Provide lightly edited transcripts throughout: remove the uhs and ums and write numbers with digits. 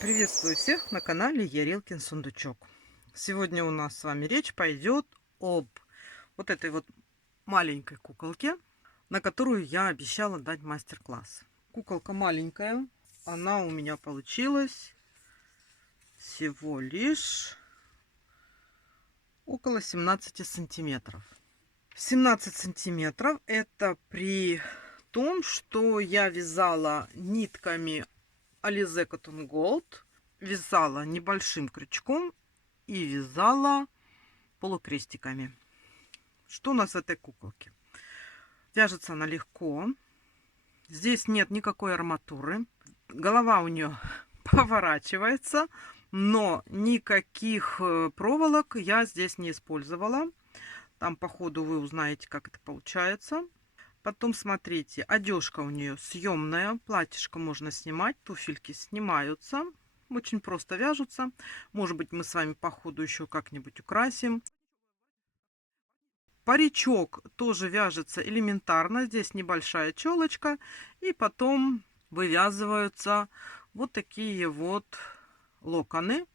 Приветствую всех на канале Ярилкин Сундучок. Сегодня у нас с вами речь пойдет об вот этой вот маленькой куколке, на которую я обещала дать мастер-класс. Куколка маленькая, она у меня получилась всего лишь около 17 сантиметров. 17 сантиметров это при том, что я вязала нитками Alize Cotton Gold, вязала небольшим крючком и вязала полукрестиками. Что у нас в этой куколке? Вяжется она легко. Здесь нет никакой арматуры. Голова у нее поворачивается, но никаких проволок я здесь не использовала. Там по ходу вы узнаете, как это получается. Потом смотрите, одежка у нее съемная, платьишко можно снимать, туфельки снимаются, очень просто вяжутся. Может быть, мы с вами по ходу еще как-нибудь украсим. Паричок тоже вяжется элементарно, здесь небольшая челочка, и потом вывязываются вот такие вот локоны.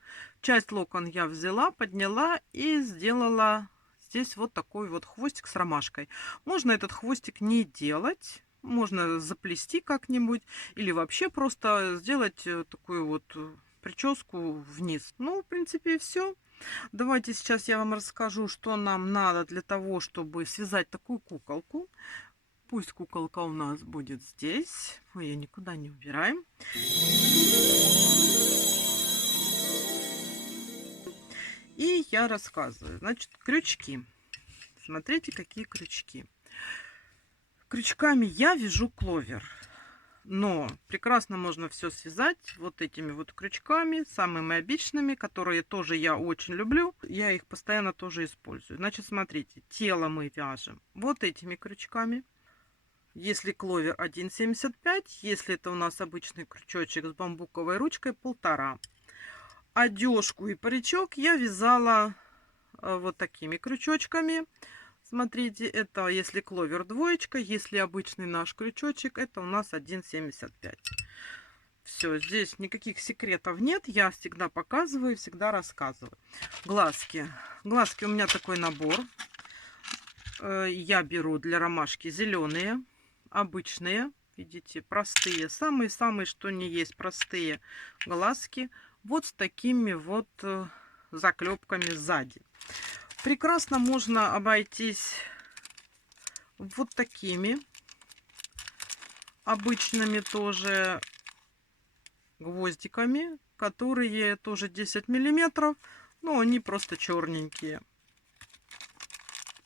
Часть локон я взяла, подняла и сделала здесь вот такой вот хвостик с ромашкой. Можно этот хвостик не делать, можно заплести как-нибудь или вообще просто сделать такую вот прическу вниз. Ну, в принципе, и все. Давайте сейчас я вам расскажу, что нам надо для того, чтобы связать такую куколку. Пусть куколка у нас будет здесь. Мы ее никуда не убираем. И я рассказываю. Значит, крючки. Смотрите, какие крючки. Крючками я вяжу кловер. Но прекрасно можно все связать вот этими вот крючками, самыми обычными, которые тоже я очень люблю. Я их постоянно тоже использую. Значит, смотрите, тело мы вяжем вот этими крючками. Если кловер 1,75, если это у нас обычный крючочек с бамбуковой ручкой, 1,5. Одежку и паричок я вязала вот такими крючочками. Смотрите, это если кловер двоечка, если обычный наш крючочек, это у нас 1,75. Все, здесь никаких секретов нет, я всегда показываю, всегда рассказываю. Глазки. Глазки у меня такой набор. Я беру для ромашки зеленые, обычные, видите, простые, самые-самые, что не есть, простые глазки. Вот с такими вот заклепками сзади. Прекрасно можно обойтись вот такими обычными тоже гвоздиками, которые тоже 10 миллиметров, но они просто черненькие.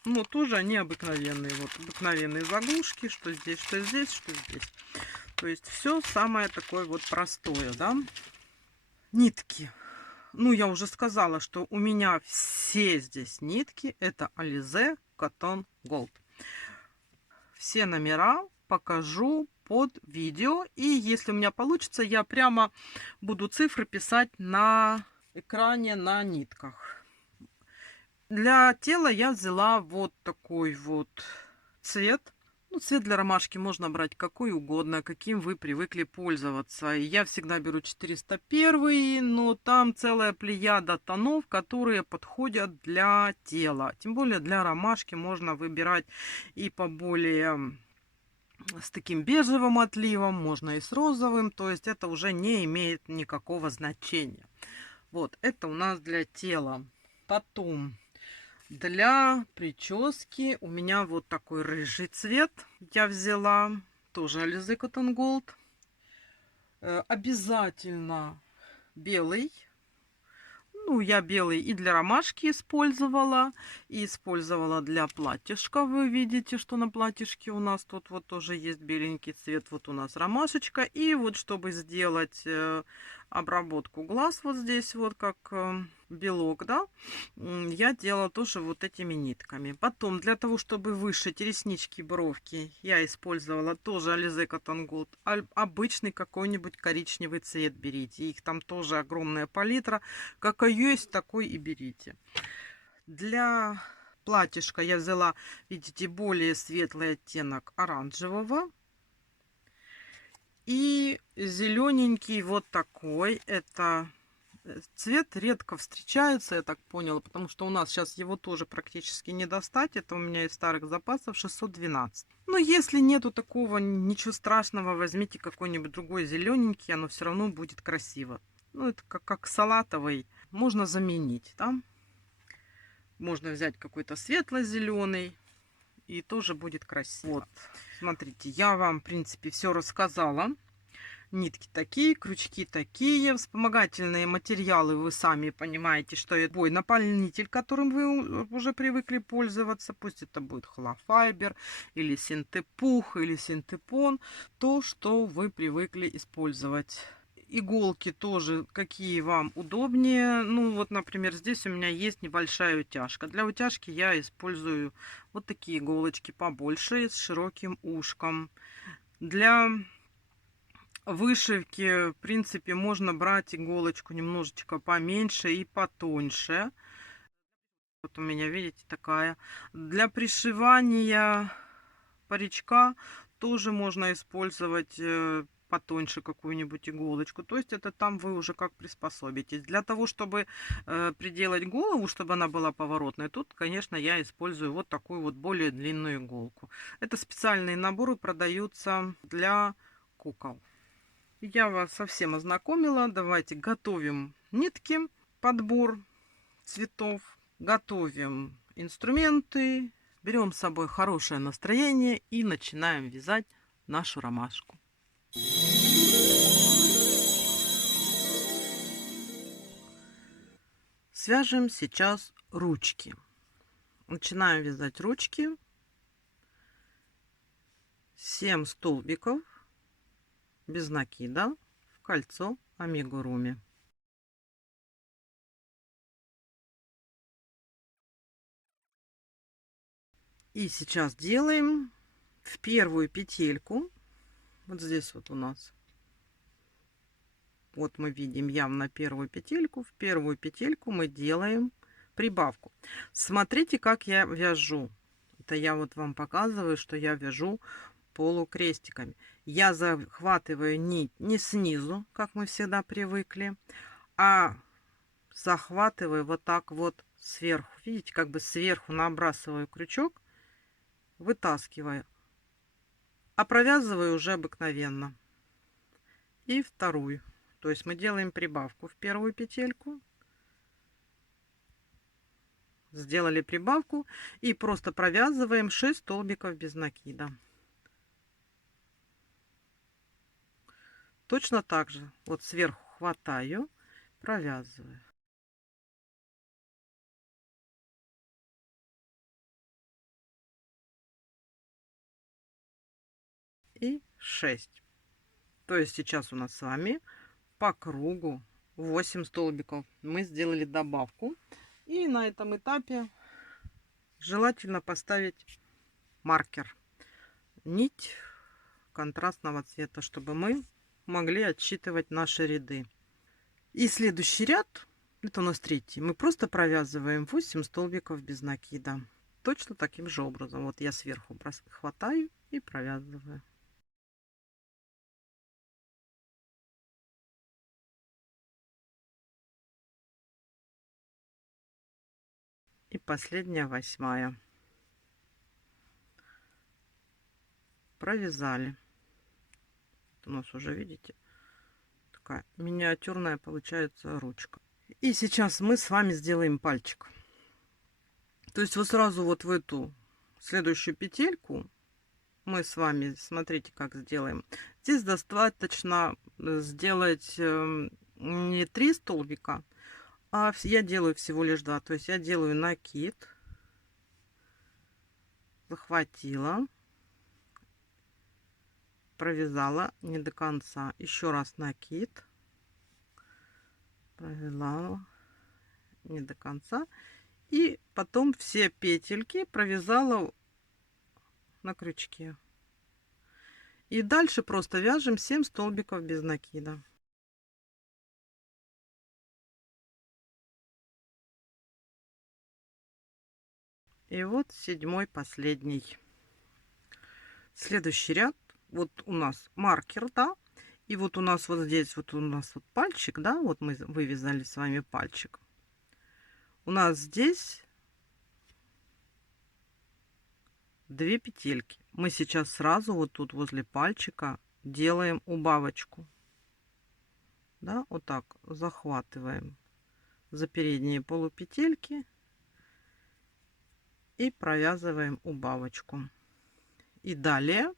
Но тоже они обыкновенные. Вот обыкновенные заглушки, что здесь, что здесь, что здесь. То есть все самое такое вот простое, да. Нитки. Ну, я уже сказала, что у меня все здесь нитки. Это Alize Cotton Gold. Все номера покажу под видео. И если у меня получится, я прямо буду цифры писать на экране на нитках. Для тела я взяла вот такой вот цвет. Ну, цвет для ромашки можно брать какой угодно, каким вы привыкли пользоваться. Я всегда беру 401, но там целая плеяда тонов, которые подходят для тела. Тем более для ромашки можно выбирать и поболее с таким бежевым отливом, можно и с розовым. То есть это уже не имеет никакого значения. Вот, это у нас для тела. Потом для прически у меня вот такой рыжий цвет я взяла. Тоже Alize Cotton Gold. Обязательно белый. Ну, я белый и для ромашки использовала, и использовала для платьишка. Вы видите, что на платьишке у нас тут вот тоже есть беленький цвет. Вот у нас ромашечка. И вот чтобы сделать обработку глаз вот здесь вот как белок, да, я делала тоже вот этими нитками. Потом для того, чтобы вышить реснички, бровки, я использовала тоже Alize Cotton Gold. Обычный какой-нибудь коричневый цвет берите. Их там тоже огромная палитра. Какой есть, такой и берите. Для платьишка я взяла, видите, более светлый оттенок оранжевого. И зелененький вот такой. Это цвет редко встречается, я так поняла, потому что у нас сейчас его тоже практически не достать. Это у меня из старых запасов 612. Но если нету такого, ничего страшного, возьмите какой-нибудь другой зелененький, оно все равно будет красиво. Ну, это как салатовый, можно заменить, да? Можно взять какой-то светло-зеленый, и тоже будет красиво. Вот, смотрите, я вам, в принципе, все рассказала. Нитки такие, крючки такие, вспомогательные материалы, вы сами понимаете, что это бой наполнитель, которым вы уже привыкли пользоваться, пусть это будет холофайбер или синтепух или синтепон, то, что вы привыкли использовать. Иголки тоже, какие вам удобнее. Ну вот, например, здесь у меня есть небольшая утяжка. Для утяжки я использую вот такие иголочки побольше с широким ушком. Для вышивки, в принципе, можно брать иголочку немножечко поменьше и потоньше. Вот у меня, видите, такая. Для пришивания паричка тоже можно использовать потоньше какую-нибудь иголочку. То есть это там вы уже как приспособитесь. Для того, чтобы приделать голову, чтобы она была поворотной, тут, конечно, я использую вот такую вот более длинную иголку. Это специальные наборы продаются для кукол. Я вас совсем ознакомила. Давайте готовим нитки, подбор цветов, готовим инструменты, берем с собой хорошее настроение и начинаем вязать нашу ромашку. Свяжем сейчас ручки. Начинаем вязать ручки. 7 столбиков без накида в кольцо амигуруми. И сейчас делаем в первую петельку. Вот здесь вот у нас. Вот мы видим явно первую петельку. В первую петельку мы делаем прибавку. Смотрите, как я вяжу. Это я вот вам показываю, что я вяжу полукрестиками. Я захватываю нить не снизу, как мы всегда привыкли, а захватываю вот так вот сверху. Видите, как бы сверху набрасываю крючок, вытаскиваю, а провязываю уже обыкновенно. И вторую. То есть мы делаем прибавку в первую петельку. Сделали прибавку и просто провязываем 6 столбиков без накида. Точно так же вот сверху хватаю, провязываю. И 6. То есть сейчас у нас с вами по кругу 8 столбиков. Мы сделали добавку. И на этом этапе желательно поставить маркер. Нить контрастного цвета, чтобы мы могли отсчитывать наши ряды. И следующий ряд, это у нас третий, мы просто провязываем 8 столбиков без накида. Точно таким же образом. Вот я сверху хватаю и провязываю. И последняя, 8. Провязали. У нас уже, видите, такая миниатюрная получается ручка. И сейчас мы с вами сделаем пальчик. То есть вот сразу вот в эту следующую петельку мы с вами, смотрите, как сделаем. Здесь достаточно сделать не 3 столбика, а я делаю всего лишь 2. То есть я делаю накид, захватила, провязала не до конца, еще раз накид, провязала не до конца, и потом все петельки провязала на крючке. И дальше просто вяжем 7 столбиков без накида. И вот 7-й, последний. Следующий ряд. Вот у нас маркер, да. И вот у нас вот здесь вот у нас вот пальчик, да, вот мы вывязали с вами пальчик. У нас здесь 2 петельки. Мы сейчас сразу вот тут возле пальчика делаем убавочку. Да, вот так захватываем за передние полупетельки и провязываем убавочку. И далее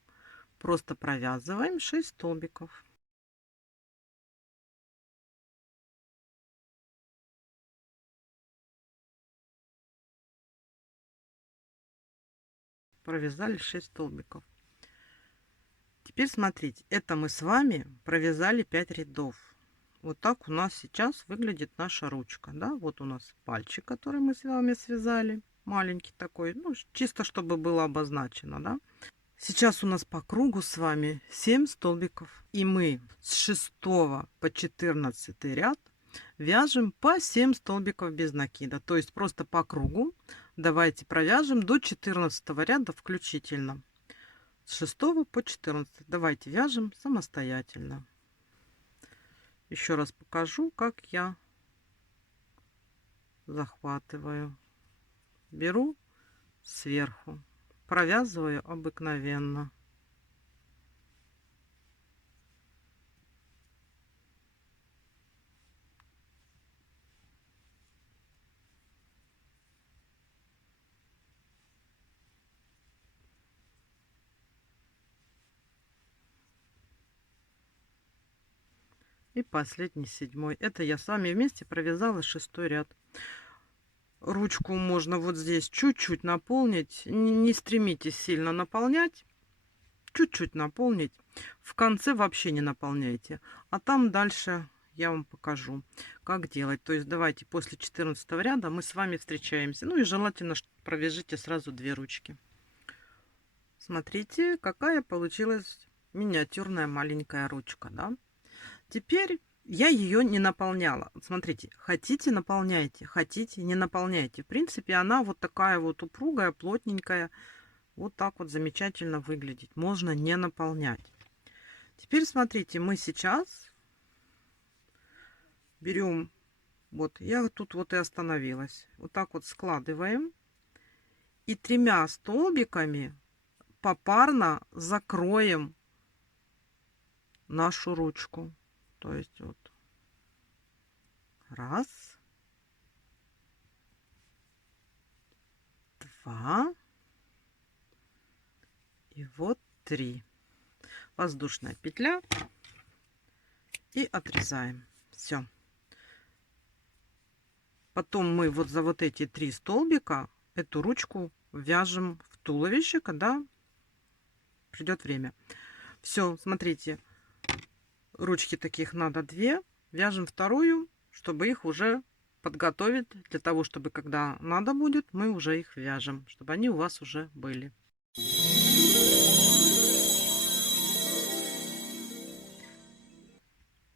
просто провязываем 6 столбиков. Провязали 6 столбиков. Теперь смотрите, это мы с вами провязали 5 рядов. Вот так у нас сейчас выглядит наша ручка, да, вот у нас пальчик, который мы с вами связали, маленький такой, ну, чисто чтобы было обозначено, да. Сейчас у нас по кругу с вами 7 столбиков, и мы с 6 по 14 ряд вяжем по 7 столбиков без накида, то есть просто по кругу давайте провяжем до 14 ряда включительно. С 6 по 14 давайте вяжем самостоятельно. Еще раз покажу, как я захватываю. Беру сверху, провязываю обыкновенно. И последний, 7. Это я с вами вместе провязала 6 ряд. Ручку можно вот здесь чуть-чуть наполнить. Не стремитесь сильно наполнять. Чуть-чуть наполнить. В конце вообще не наполняйте. А там дальше я вам покажу, как делать. То есть давайте после 14 ряда мы с вами встречаемся. Ну и желательно провяжите сразу 2 ручки. Смотрите, какая получилась миниатюрная маленькая ручка, да? Теперь я ее не наполняла. Вот смотрите, хотите наполняйте, хотите не наполняйте. В принципе, она вот такая вот упругая, плотненькая. Вот так вот замечательно выглядит. Можно не наполнять. Теперь смотрите, мы сейчас берем, вот я тут вот и остановилась. Вот так вот складываем. И 3 столбиками попарно закроем нашу ручку. То есть вот раз, 2 и вот 3. Воздушная петля и отрезаем. Все. Потом мы вот за вот эти 3 столбика эту ручку вяжем в туловище, когда придет время. Все, смотрите, ручки таких надо 2. Вяжем вторую, чтобы их уже подготовить для того, чтобы когда надо будет, мы уже их вяжем, чтобы они у вас уже были.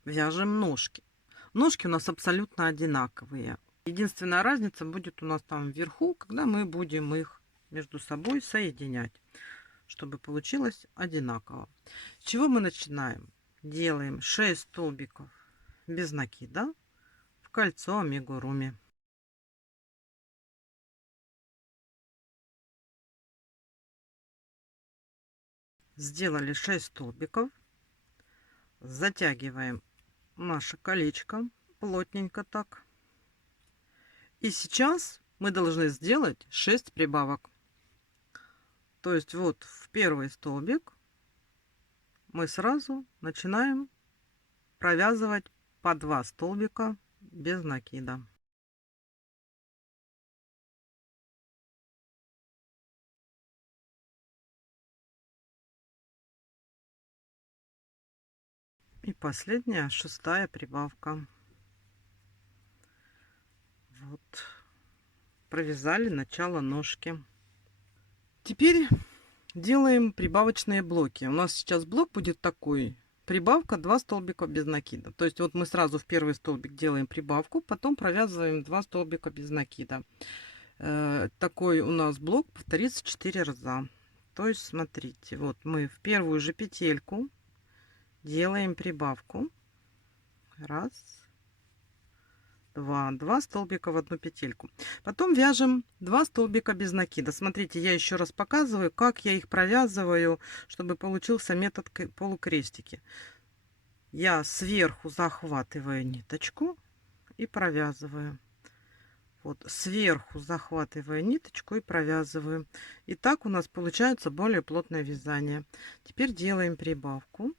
Вяжем ножки. Ножки у нас абсолютно одинаковые. Единственная разница будет у нас там вверху, когда мы будем их между собой соединять, чтобы получилось одинаково. С чего мы начинаем? Делаем 6 столбиков без накида в кольцо амигуруми. Сделали 6 столбиков, затягиваем наше колечко плотненько так. И сейчас мы должны сделать 6 прибавок. То есть вот в первый столбик мы сразу начинаем провязывать по 2 столбика без накида. И последняя, 6-я прибавка. Вот. Провязали начало ножки. Теперь делаем прибавочные блоки. У нас сейчас блок будет такой. Прибавка 2 столбика без накида. То есть вот мы сразу в первый столбик делаем прибавку, потом провязываем 2 столбика без накида. Такой у нас блок повторится 4 раза. То есть смотрите, вот мы в первую же петельку делаем прибавку. Раз, два столбика в одну петельку. Потом вяжем 2 столбика без накида. Смотрите, я еще раз показываю, как я их провязываю, чтобы получился метод полукрестики. Я сверху захватываю ниточку и провязываю. Вот сверху захватываю ниточку и провязываю. И так у нас получается более плотное вязание. Теперь делаем прибавку.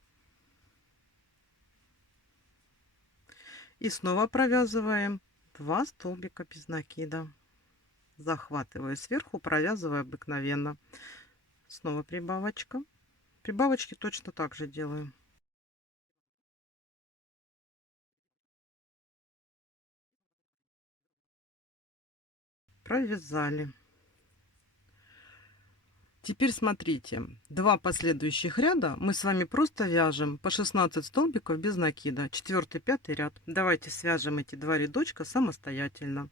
И снова провязываем 2 столбика без накида. Захватываю сверху, провязываю обыкновенно. Снова прибавочка. Прибавочки точно так же делаю. Провязали. Теперь смотрите, 2 последующих ряда мы с вами просто вяжем по 16 столбиков без накида. 4-й, 5-й ряд. Давайте свяжем эти 2 рядочка самостоятельно.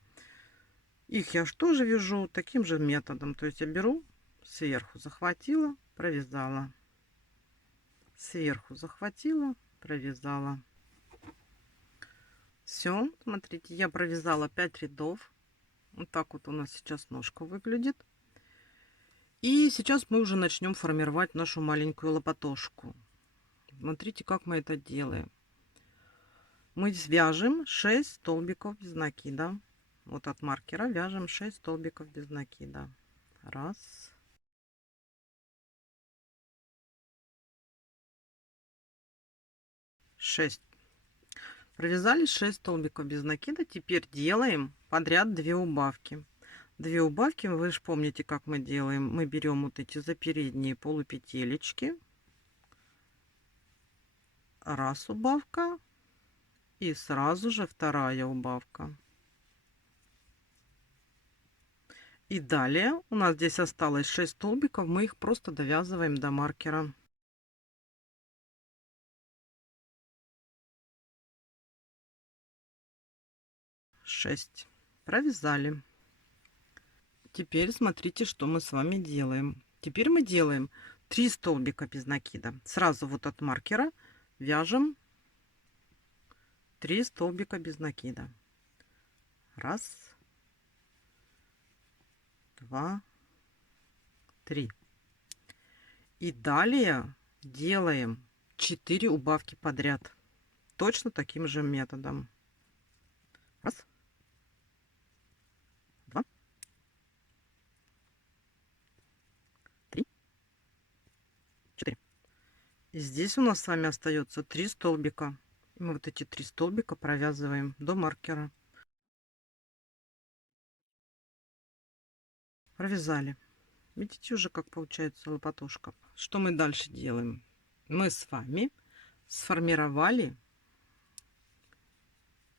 Их я тоже вяжу таким же методом. То есть я беру сверху, захватила, провязала. Сверху захватила, провязала. Все, смотрите, я провязала 5 рядов. Вот так вот у нас сейчас ножка выглядит. И сейчас мы уже начнем формировать нашу маленькую лопатошку. Смотрите, как мы это делаем. Мы свяжем 6 столбиков без накида. Вот от маркера вяжем 6 столбиков без накида. Раз. Шесть. Провязали 6 столбиков без накида. Теперь делаем подряд 2 убавки. 2 убавки, вы же помните, как мы делаем. Мы берем вот эти за передние полупетелечки. Раз убавка. И сразу же вторая убавка. И далее у нас здесь осталось 6 столбиков. Мы их просто довязываем до маркера. Шесть. Провязали. Теперь смотрите, что мы с вами делаем. Теперь мы делаем 3 столбика без накида. Сразу вот от маркера вяжем 3 столбика без накида. Раз, два, три. И далее делаем 4 убавки подряд. Точно таким же методом. Раз, два, три, 4. И здесь у нас с вами остается 3 столбика. И мы вот эти 3 столбика провязываем до маркера. Провязали. Видите уже, как получается лопатушка. Что мы дальше делаем? Мы с вами сформировали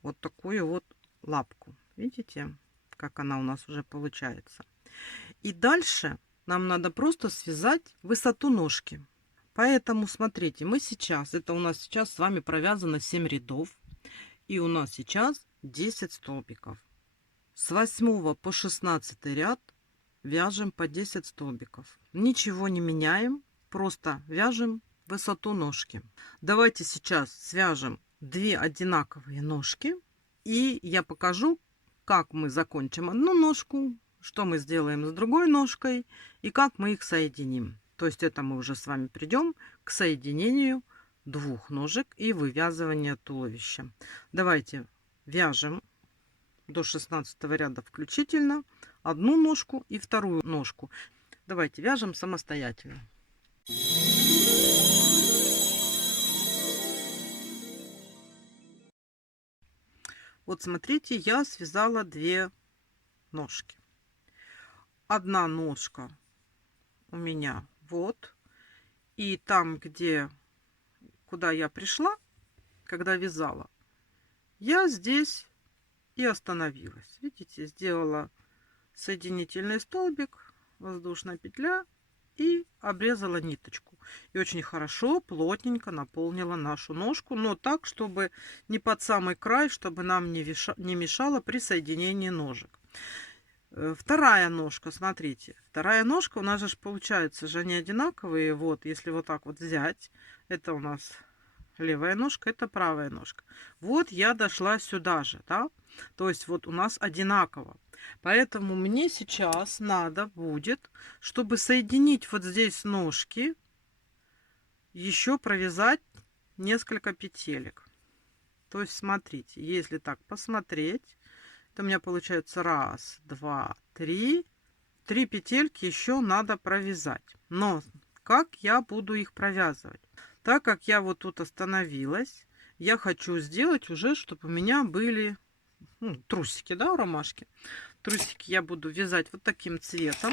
вот такую вот лапку. Видите, как она у нас уже получается. И дальше нам надо просто связать высоту ножки. Поэтому смотрите, мы сейчас, это у нас сейчас с вами провязано 7 рядов. И у нас сейчас 10 столбиков. С 8 по 16 ряд вяжем по 10 столбиков. Ничего не меняем, просто вяжем высоту ножки. Давайте сейчас свяжем 2 одинаковые ножки. И я покажу, как мы закончим одну ножку, что мы сделаем с другой ножкой и как мы их соединим. То есть это мы уже с вами придем к соединению 2 ножек и вывязыванию туловища. Давайте вяжем до 16 ряда включительно одну ножку и вторую ножку. Давайте вяжем самостоятельно. Вот смотрите, я связала 2 ножки. Одна ножка у меня вот. И там, куда я пришла, когда вязала, я здесь и остановилась. Видите, сделала соединительный столбик, воздушная петля и обрезала ниточку. И очень хорошо, плотненько наполнила нашу ножку, но так, чтобы не под самый край, чтобы нам не мешало при соединении ножек. Вторая ножка, смотрите, вторая ножка у нас же получается же не одинаковые. Вот, если вот так вот взять, это у нас левая ножка, это правая ножка. Вот я дошла сюда же, да? То есть вот у нас одинаково. Поэтому мне сейчас надо будет, чтобы соединить вот здесь ножки, еще провязать несколько петелек. То есть смотрите, если так посмотреть, это у меня получается раз, два, три. 3 петельки еще надо провязать. Но как я буду их провязывать? Так как я вот тут остановилась, я хочу сделать уже, чтобы у меня были трусики, да, у ромашки. Трусики я буду вязать вот таким цветом.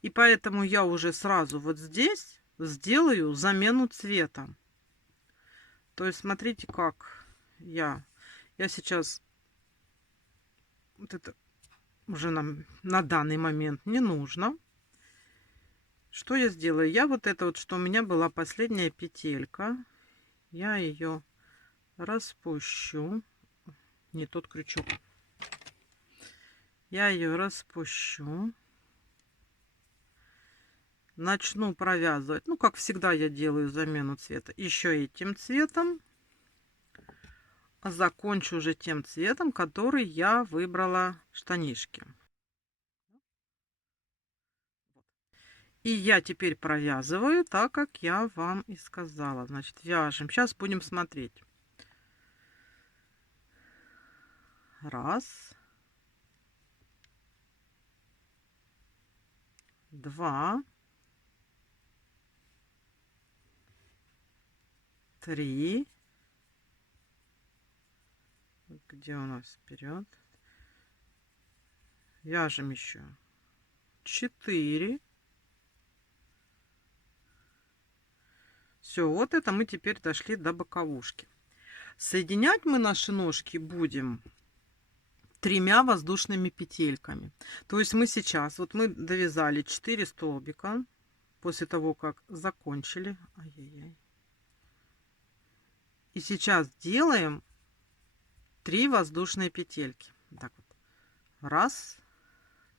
И поэтому я уже сразу вот здесь сделаю замену цвета. То есть смотрите, как я сейчас вот это уже нам на данный момент не нужно. Что я сделаю? Я вот это вот, что у меня была последняя петелька, я ее распущу. Не тот крючок. Я ее распущу. Начну провязывать. Ну, как всегда, я делаю замену цвета еще этим цветом. А закончу уже тем цветом, который я выбрала штанишки. И я теперь провязываю так, как я вам и сказала. Значит, вяжем. Сейчас будем смотреть. Раз. Два. Три. Где у нас вперед? Вяжем еще. 4. Все, вот это мы теперь дошли до боковушки. Соединять мы наши ножки будем 3 воздушными петельками. То есть мы сейчас, вот мы довязали 4 столбика после того, как закончили. Ай-яй-яй. И сейчас делаем 3 воздушные петельки. Так вот. Раз,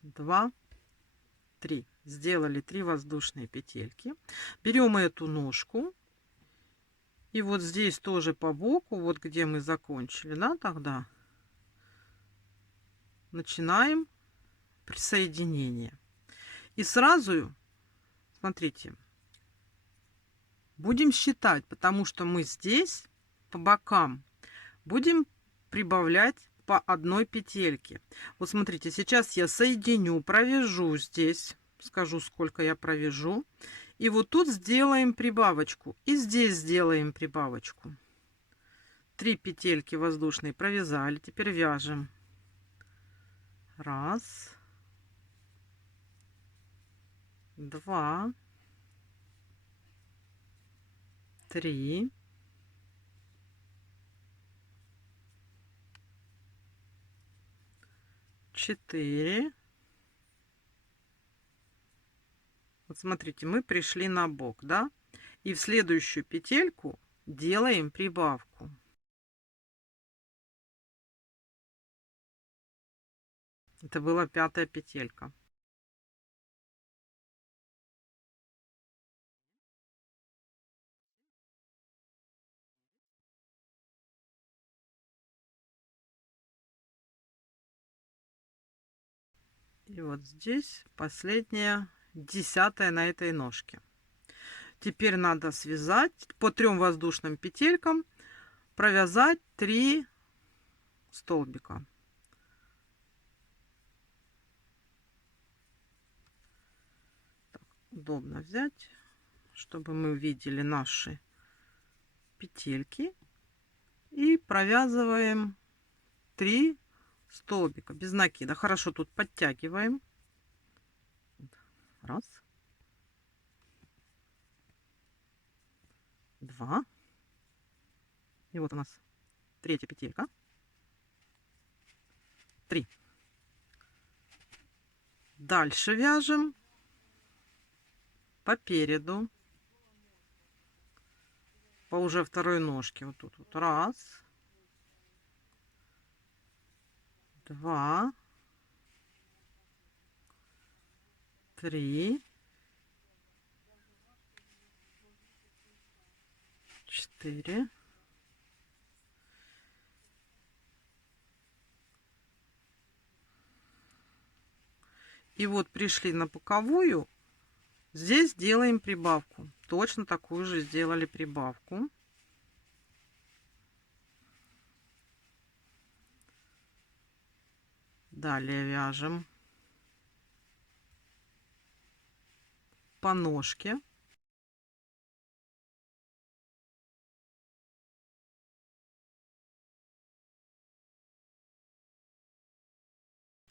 два, три. Сделали 3 воздушные петельки. Берем эту ножку. И вот здесь тоже по боку, вот где мы закончили, да, тогда начинаем присоединение. И сразу, смотрите, будем считать, потому что мы здесь по бокам будем прибавлять по одной петельке. Вот смотрите, сейчас я соединю, провяжу здесь, скажу, сколько я провяжу. И вот тут сделаем прибавочку. И здесь сделаем прибавочку. 3 петельки воздушные провязали. Теперь вяжем. Раз. Два. Три. Четыре. Вот смотрите, мы пришли на бок, да? И в следующую петельку делаем прибавку. Это была 5-я петелька. И вот здесь последняя, 10-я на этой ножке. Теперь надо связать по 3 воздушным петелькам, провязать 3 столбика. Так, удобно взять, чтобы мы увидели наши петельки. И провязываем 3 столбика без накида. Хорошо тут подтягиваем. Раз. Два. И вот у нас 3-я петелька. 3. Дальше вяжем по переду. По уже второй ножке. Вот тут вот. Раз. Два. Три. 4. И вот пришли на боковую. Здесь делаем прибавку. Точно такую же сделали прибавку. Далее вяжем по ножке.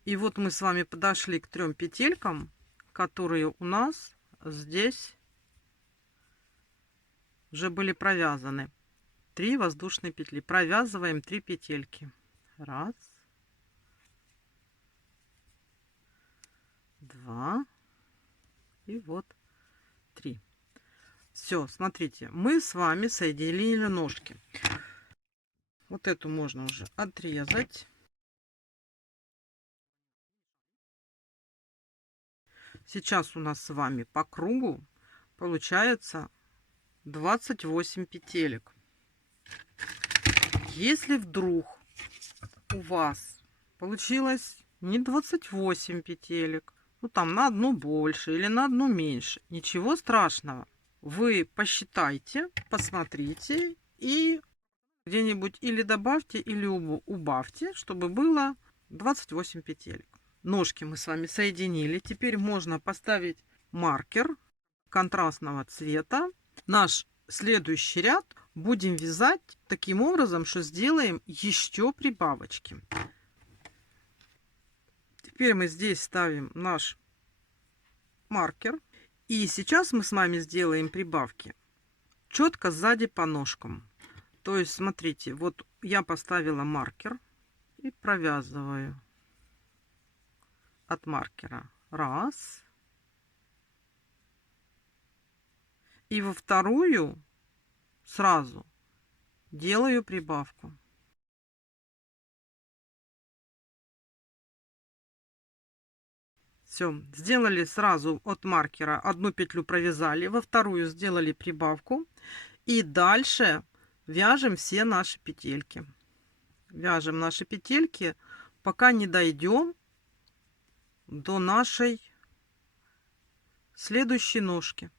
И вот мы с вами подошли к 3 петелькам, которые у нас здесь уже были провязаны. 3 воздушные петли. Провязываем 3 петельки. Раз, два и вот 3. Все, смотрите, мы с вами соединили ножки. Вот эту можно уже отрезать. Сейчас у нас с вами по кругу получается 28 петелек. Если вдруг у вас получилось не 28 петелек, ну там на одну больше или на одну меньше, ничего страшного. Вы посчитайте, посмотрите и где-нибудь или добавьте, или убавьте, чтобы было 28 петелек. Ножки мы с вами соединили. Теперь можно поставить маркер контрастного цвета. Наш следующий ряд будем вязать таким образом, что сделаем еще прибавочки. Теперь мы здесь ставим наш маркер. И сейчас мы с вами сделаем прибавки четко сзади по ножкам. То есть, смотрите, вот я поставила маркер и провязываю от маркера. Раз. И во вторую сразу делаю прибавку. Все, сделали сразу от маркера одну петлю провязали, во вторую сделали прибавку. И дальше вяжем все наши петельки. Вяжем наши петельки, пока не дойдем до нашей следующей ножки.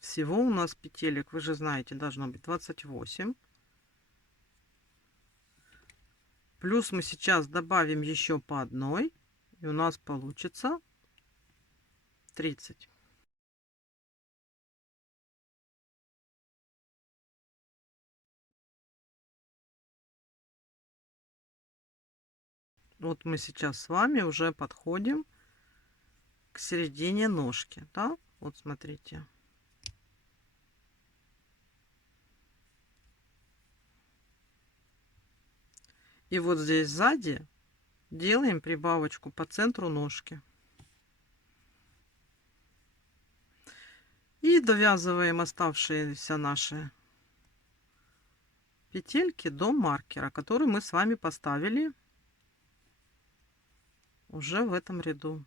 Всего у нас петелек, вы же знаете, должно быть 28. Плюс мы сейчас добавим еще по одной, и у нас получится 30. Вот мы сейчас с вами уже подходим к середине ножки, да? Вот смотрите. И вот здесь сзади делаем прибавочку по центру ножки. И довязываем оставшиеся наши петельки до маркера, который мы с вами поставили уже в этом ряду.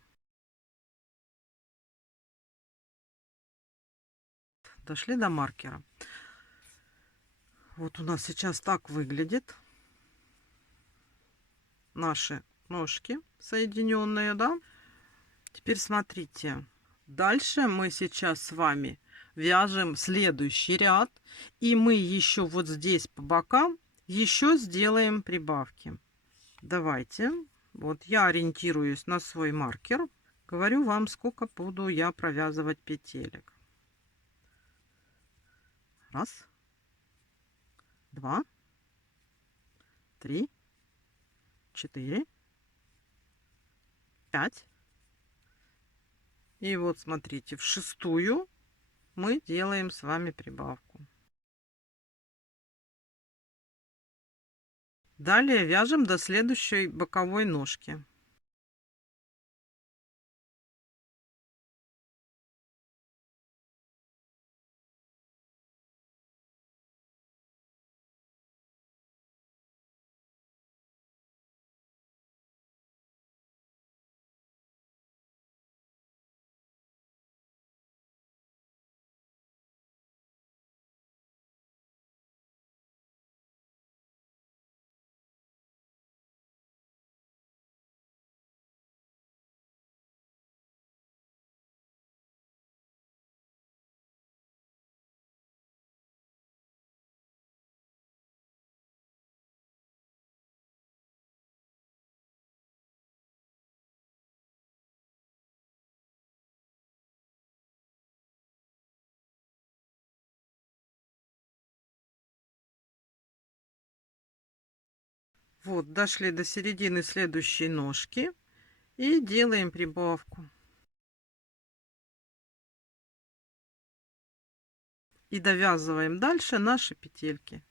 Дошли до маркера. Вот у нас сейчас так выглядит наши ножки соединенные, да? Теперь смотрите. Дальше мы сейчас с вами вяжем следующий ряд. И мы еще вот здесь по бокам еще сделаем прибавки. Давайте. Вот я ориентируюсь на свой маркер. Говорю вам, сколько буду я провязывать петелек. Раз, два, три, 4, 5. И вот смотрите, в шестую мы делаем с вами прибавку. Далее вяжем до следующей боковой ножки. Вот, дошли до середины следующей ножки и делаем прибавку. И довязываем дальше наши петельки.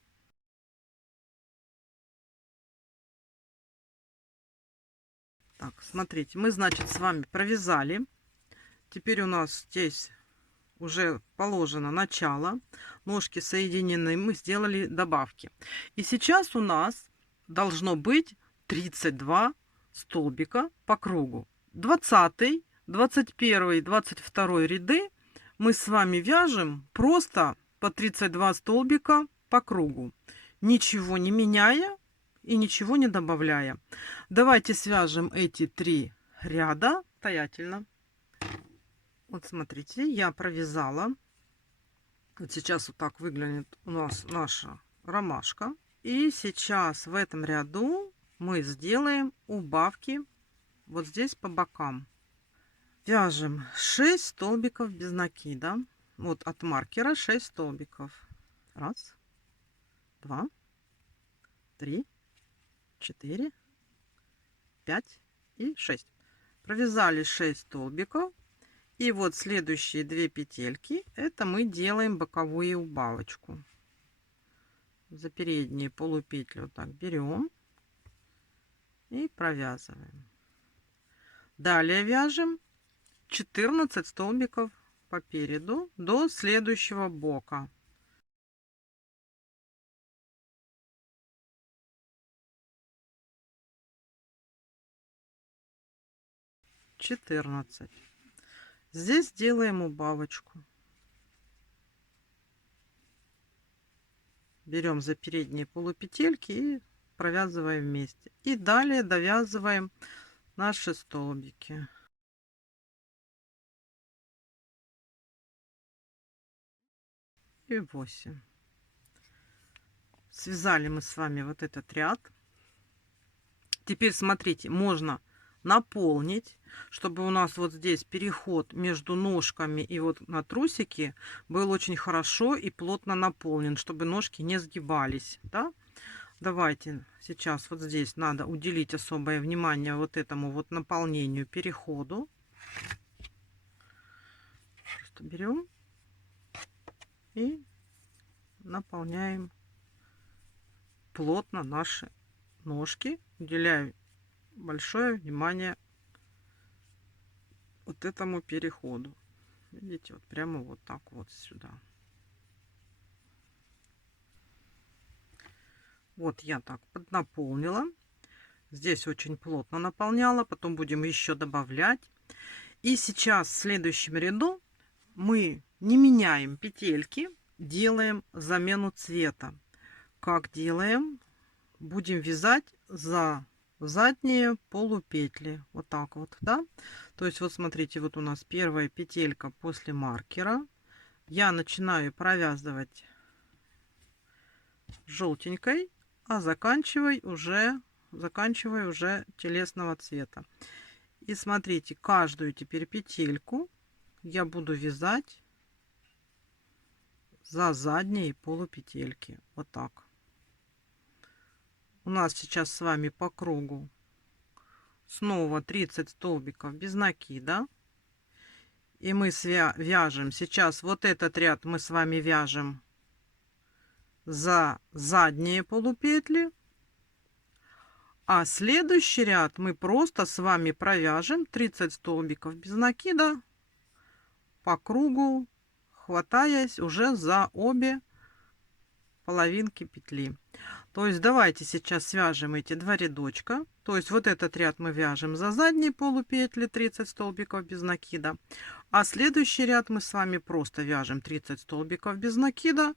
Так, смотрите, мы, значит, с вами провязали. Теперь у нас здесь уже положено начало. Ножки соединены, мы сделали добавки. И сейчас у нас должно быть 32 столбика по кругу. 20, 21, 22 ряды мы с вами вяжем просто по 32 столбика по кругу, ничего не меняя и ничего не добавляя. Давайте свяжем эти 3 ряда самостоятельно. Вот смотрите, я провязала. Вот сейчас вот так выглядит у нас наша ромашка. И сейчас в этом ряду мы сделаем убавки вот здесь по бокам. Вяжем 6 столбиков без накида. Вот от маркера 6 столбиков. 1, 2, 3, 4, 5 и 6. Провязали 6 столбиков. И вот следующие 2 петельки, это мы делаем боковую убавочку. За передние полупетли вот так берем и провязываем. Далее вяжем 14 столбиков по переду до следующего бока. Здесь делаем убавочку. Берем за передние полупетельки и провязываем вместе. И далее довязываем наши столбики. И 8. Связали мы с вами вот этот ряд. Теперь смотрите, можно наполнить, чтобы у нас вот здесь переход между ножками и вот на трусики был очень хорошо и плотно наполнен, чтобы ножки не сгибались, да? Давайте сейчас вот здесь надо уделить особое внимание вот этому вот наполнению, переходу. Просто берем и наполняем плотно наши ножки, уделяю большое внимание вот этому переходу. Видите, вот прямо вот так вот сюда. Вот я так поднаполнила. Здесь очень плотно наполняла. Потом будем еще добавлять. И сейчас в следующем ряду мы не меняем петельки. Делаем замену цвета. Как делаем? Будем вязать за задние полупетли. Вот так вот, да? То есть вот смотрите, вот у нас первая петелька после маркера. Я начинаю провязывать желтенькой, а заканчиваю уже телесного цвета. И смотрите, каждую теперь петельку я буду вязать за задние полупетельки. Вот так. У нас сейчас с вами по кругу снова 30 столбиков без накида. И мы вяжем сейчас вот этот ряд мы с вами вяжем за задние полупетли. А следующий ряд мы просто с вами провяжем 30 столбиков без накида по кругу, хватаясь уже за обе половинки петли. То есть давайте сейчас свяжем эти 2 рядочка. То есть вот этот ряд мы вяжем за задние полупетли 30 столбиков без накида. А следующий ряд мы с вами просто вяжем 30 столбиков без накида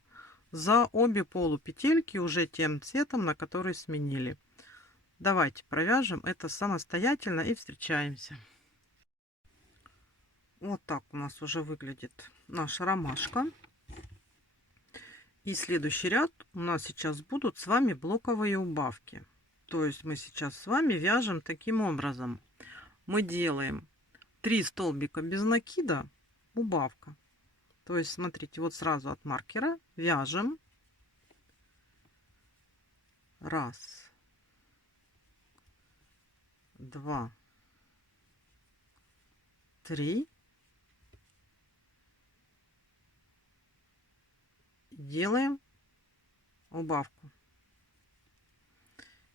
за обе полупетельки уже тем цветом, на который сменили. Давайте провяжем это самостоятельно и встречаемся. Вот так у нас уже выглядит наша ромашка. И следующий ряд у нас сейчас будут с вами блоковые убавки. То есть мы сейчас с вами вяжем таким образом. Мы делаем 3 столбика без накида, убавка. То есть смотрите, вот сразу от маркера вяжем 1, 2, 3. Делаем убавку.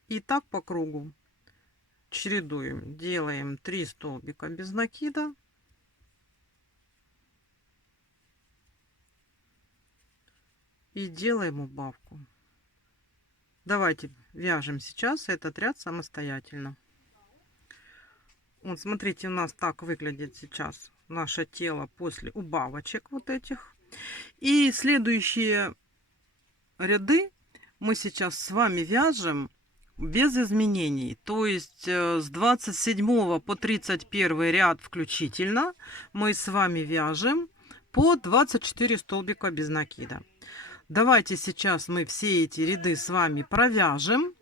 И так по кругу чередуем. Делаем 3 столбика без накида. И делаем убавку. Давайте вяжем сейчас этот ряд самостоятельно. Вот смотрите, у нас так выглядит сейчас наше тело после убавочек вот этих. И следующие ряды мы сейчас с вами вяжем без изменений. То есть с 27 по 31 ряд включительно мы с вами вяжем по 24 столбика без накида. Давайте сейчас мы все эти ряды с вами провяжем.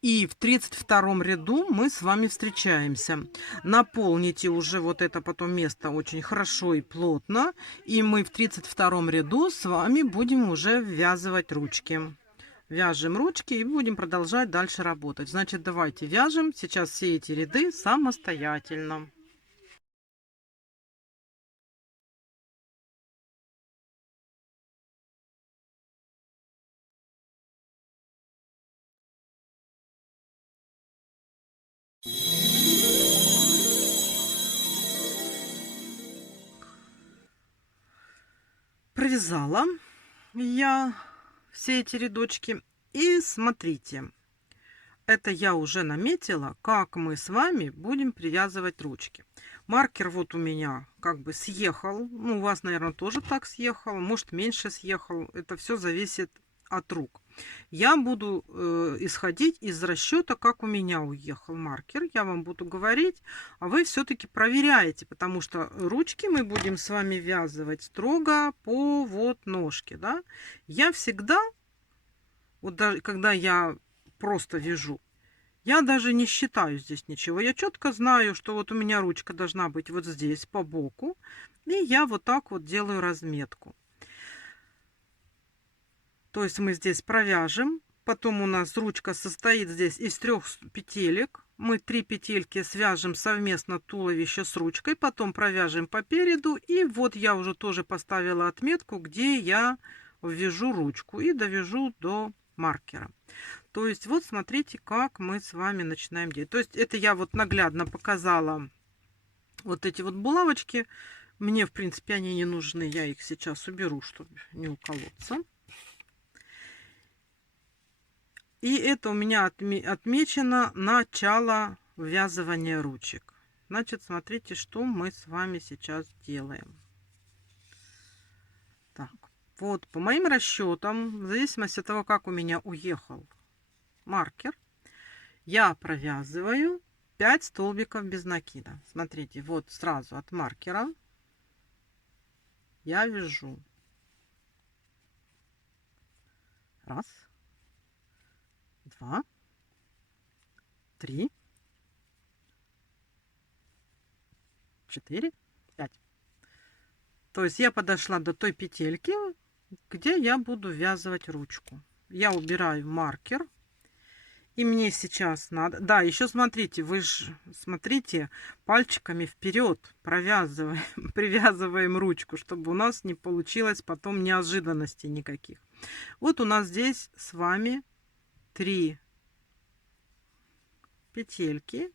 И в 32 ряду мы с вами встречаемся. Наполните уже вот это потом место очень хорошо и плотно. И мы в 32 ряду с вами будем уже ввязывать ручки. Вяжем ручки и будем продолжать дальше работать. Значит, давайте вяжем сейчас все эти ряды самостоятельно. Провязала я все эти рядочки. И смотрите, это я уже наметила, как мы с вами будем привязывать ручки. Маркер вот у меня как бы съехал. Ну, у вас, наверное, тоже так съехал. Может, меньше съехал. Это все зависит от рук. Я буду исходить из расчета, как у меня уехал маркер. Я вам буду говорить, а вы все-таки проверяете, потому что ручки мы будем с вами вязывать строго по вот ножке. Да? Я всегда, вот даже когда я просто вяжу, я даже не считаю здесь ничего. Я четко знаю, что вот у меня ручка должна быть вот здесь, по боку. И я вот так вот делаю разметку. То есть мы здесь провяжем. Потом у нас ручка состоит здесь из 3 петелек. Мы 3 петельки свяжем совместно туловище с ручкой. Потом провяжем по переду. И вот я уже тоже поставила отметку, где я ввяжу ручку. И довяжу до маркера. То есть вот смотрите, как мы с вами начинаем делать. То есть это я вот наглядно показала вот эти вот булавочки. Мне, в принципе, они не нужны. Я их сейчас уберу, чтобы не уколоться. И это у меня отмечено начало ввязывания ручек. Значит, смотрите, что мы с вами сейчас делаем. Так, вот по моим расчетам, в зависимости от того, как у меня уехал маркер, я провязываю 5 столбиков без накида. Смотрите, вот сразу от маркера я вяжу. Раз, 2, 3, 4, 5. То есть я подошла до той петельки, где я буду ввязывать ручку. Я убираю маркер. И мне сейчас надо... Да, еще смотрите, вы же смотрите, пальчиками вперед провязываем, привязываем ручку, чтобы у нас не получилось потом неожиданностей никаких. Вот у нас здесь с вами 3 петельки.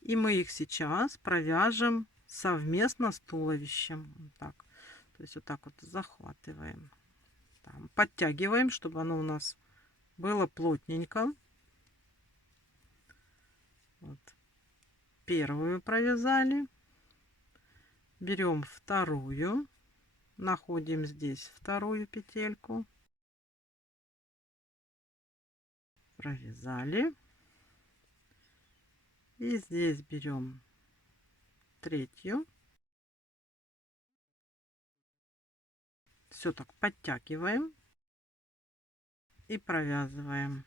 И мы их сейчас провяжем совместно с туловищем. Вот так. То есть вот так вот захватываем. Там, подтягиваем, чтобы оно у нас было плотненько. Вот. Первую провязали. Берем вторую. Находим здесь вторую петельку. Провязали. И здесь берем третью. Все так подтягиваем. И провязываем.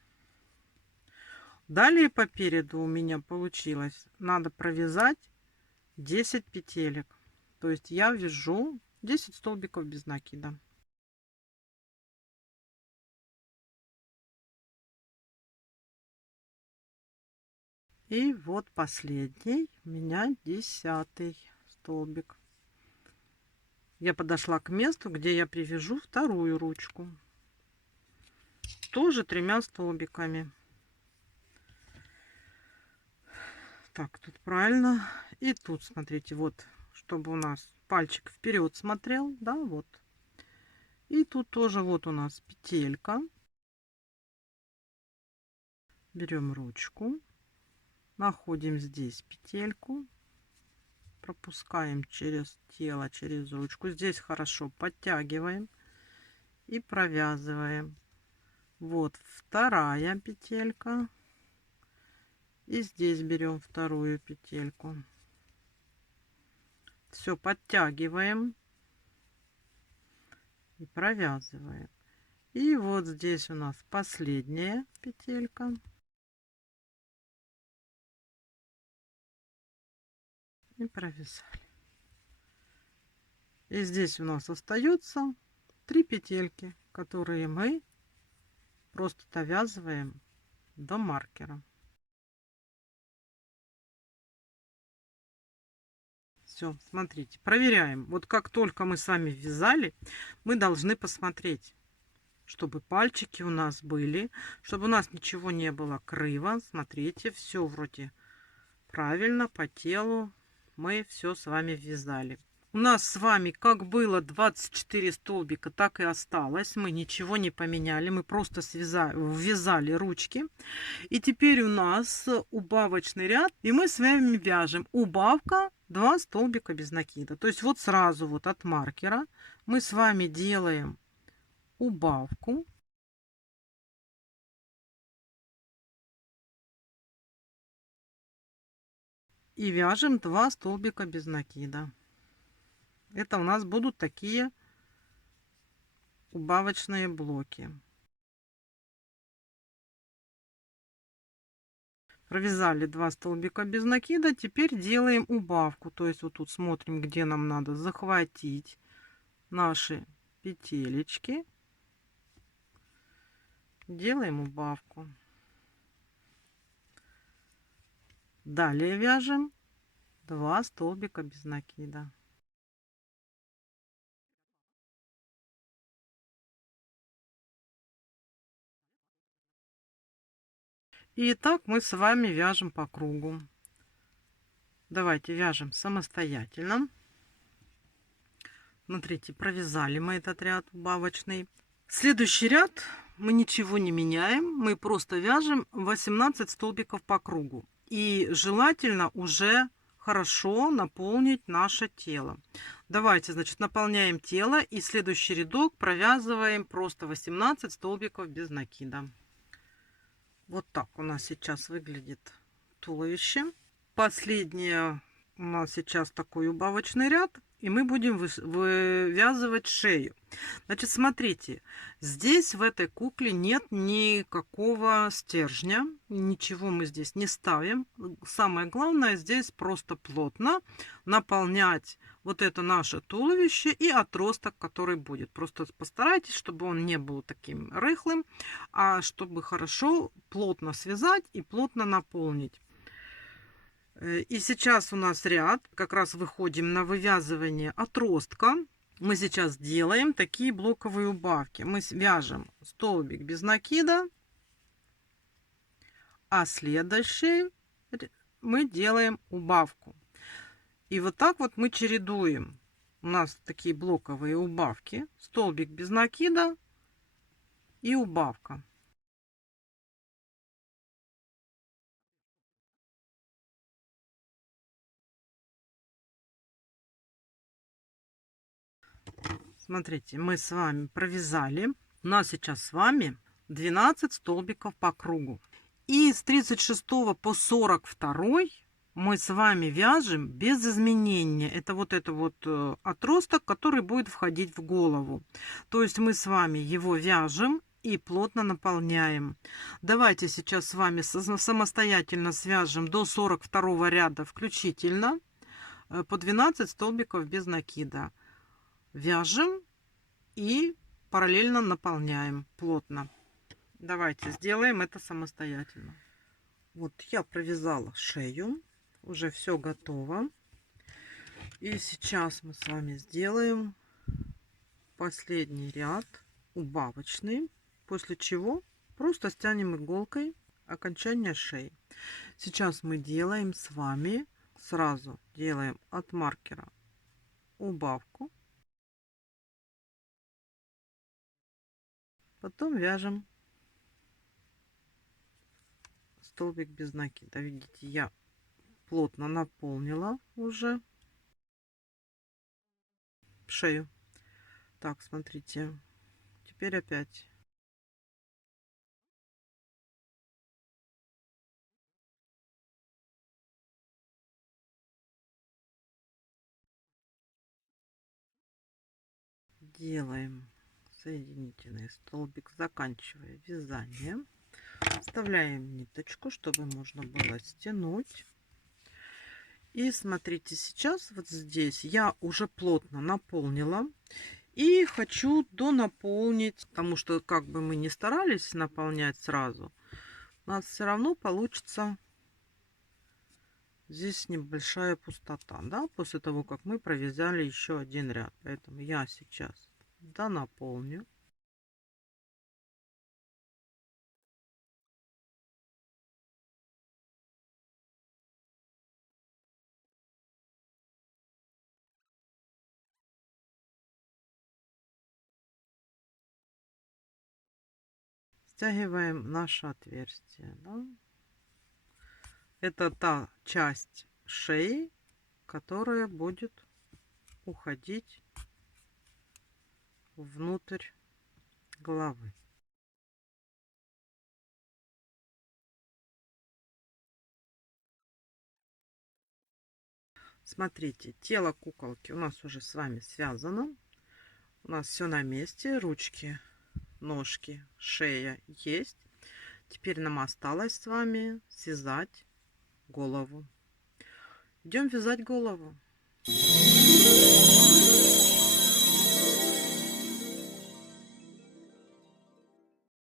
Далее по переду у меня получилось, надо провязать 10 петелек. То есть я вяжу 10 столбиков без накида. И вот последний у меня 10-й столбик. Я подошла к месту, где я привяжу вторую ручку. Тоже 3 столбиками. Так, тут правильно. И тут, смотрите, вот, чтобы у нас пальчик вперед смотрел, да, вот. И тут тоже вот у нас петелька. Берем ручку, находим здесь петельку, пропускаем через тело, через ручку. Здесь хорошо подтягиваем и провязываем. Вот вторая петелька. И здесь берем вторую петельку. Все подтягиваем и провязываем. И вот здесь у нас последняя петелька. И провязали. И здесь у нас остается 3 петельки, которые мы просто довязываем до маркера. Все, смотрите, проверяем. Вот как только мы с вами вязали, мы должны посмотреть, чтобы пальчики у нас были, чтобы у нас ничего не было криво. Смотрите, все вроде правильно по телу. Мы все с вами вязали. У нас с вами как было 24 столбика, так и осталось. Мы ничего не поменяли. Мы просто ввязали ручки. И теперь у нас убавочный ряд. И мы с вами вяжем убавка 2 столбика без накида. То есть вот сразу вот от маркера мы с вами делаем убавку. И вяжем 2 столбика без накида. Это у нас будут такие убавочные блоки. Провязали 2 столбика без накида. Теперь делаем убавку. То есть вот тут смотрим, где нам надо захватить наши петелечки. Делаем убавку. Далее вяжем 2 столбика без накида. И так мы с вами вяжем по кругу. Давайте вяжем самостоятельно. Смотрите, провязали мы этот ряд убавочный. Следующий ряд мы ничего не меняем. Мы просто вяжем 18 столбиков по кругу. И желательно уже хорошо наполнить наше тело. Давайте, значит, наполняем тело. И следующий рядок провязываем просто 18 столбиков без накида. Вот так у нас сейчас выглядит туловище. Последнее у нас сейчас такой убавочный ряд. И мы будем вывязывать шею. Значит, смотрите, здесь в этой кукле нет никакого стержня. Ничего мы здесь не ставим. Самое главное здесь просто плотно наполнять вот это наше туловище и отросток, который будет. Просто постарайтесь, чтобы он не был таким рыхлым, а чтобы хорошо плотно связать и плотно наполнить. И сейчас у нас ряд, как раз выходим на вывязывание отростка. Мы сейчас делаем такие блоковые убавки. Мы вяжем столбик без накида, а следующий мы делаем убавку. И вот так вот мы чередуем. У нас такие блоковые убавки. Столбик без накида и убавка. Смотрите, мы с вами провязали. У нас сейчас с вами 12 столбиков по кругу. И с 36 по 42 мы с вами вяжем без изменения. Это вот отросток, который будет входить в голову. То есть мы с вами его вяжем и плотно наполняем. Давайте сейчас с вами самостоятельно свяжем до 42 ряда включительно по 12 столбиков без накида. Вяжем и параллельно наполняем плотно. Давайте сделаем это самостоятельно. Вот я провязала шею. Уже все готово. И сейчас мы с вами сделаем последний ряд убавочный. После чего просто стянем иголкой окончание шеи. Сейчас мы делаем с вами, сразу делаем от маркера убавку. Потом вяжем столбик без накида. Видите, я плотно наполнила уже шею. Так, смотрите. Теперь опять. Делаем соединительный столбик, заканчивая вязание. Вставляем ниточку, чтобы можно было стянуть. И смотрите, сейчас вот здесь я уже плотно наполнила. И хочу донаполнить, потому что как бы мы ни старались наполнять сразу, у нас все равно получится здесь небольшая пустота, да, после того, как мы провязали еще один ряд. Поэтому я сейчас донаполню. Стягиваем наше отверстие. Да? Это та часть шеи, которая будет уходить внутрь головы. Смотрите, тело куколки у нас уже с вами связано. У нас все на месте. Ручки, ножки, шея есть. Теперь нам осталось с вами связать голову. Идем вязать голову.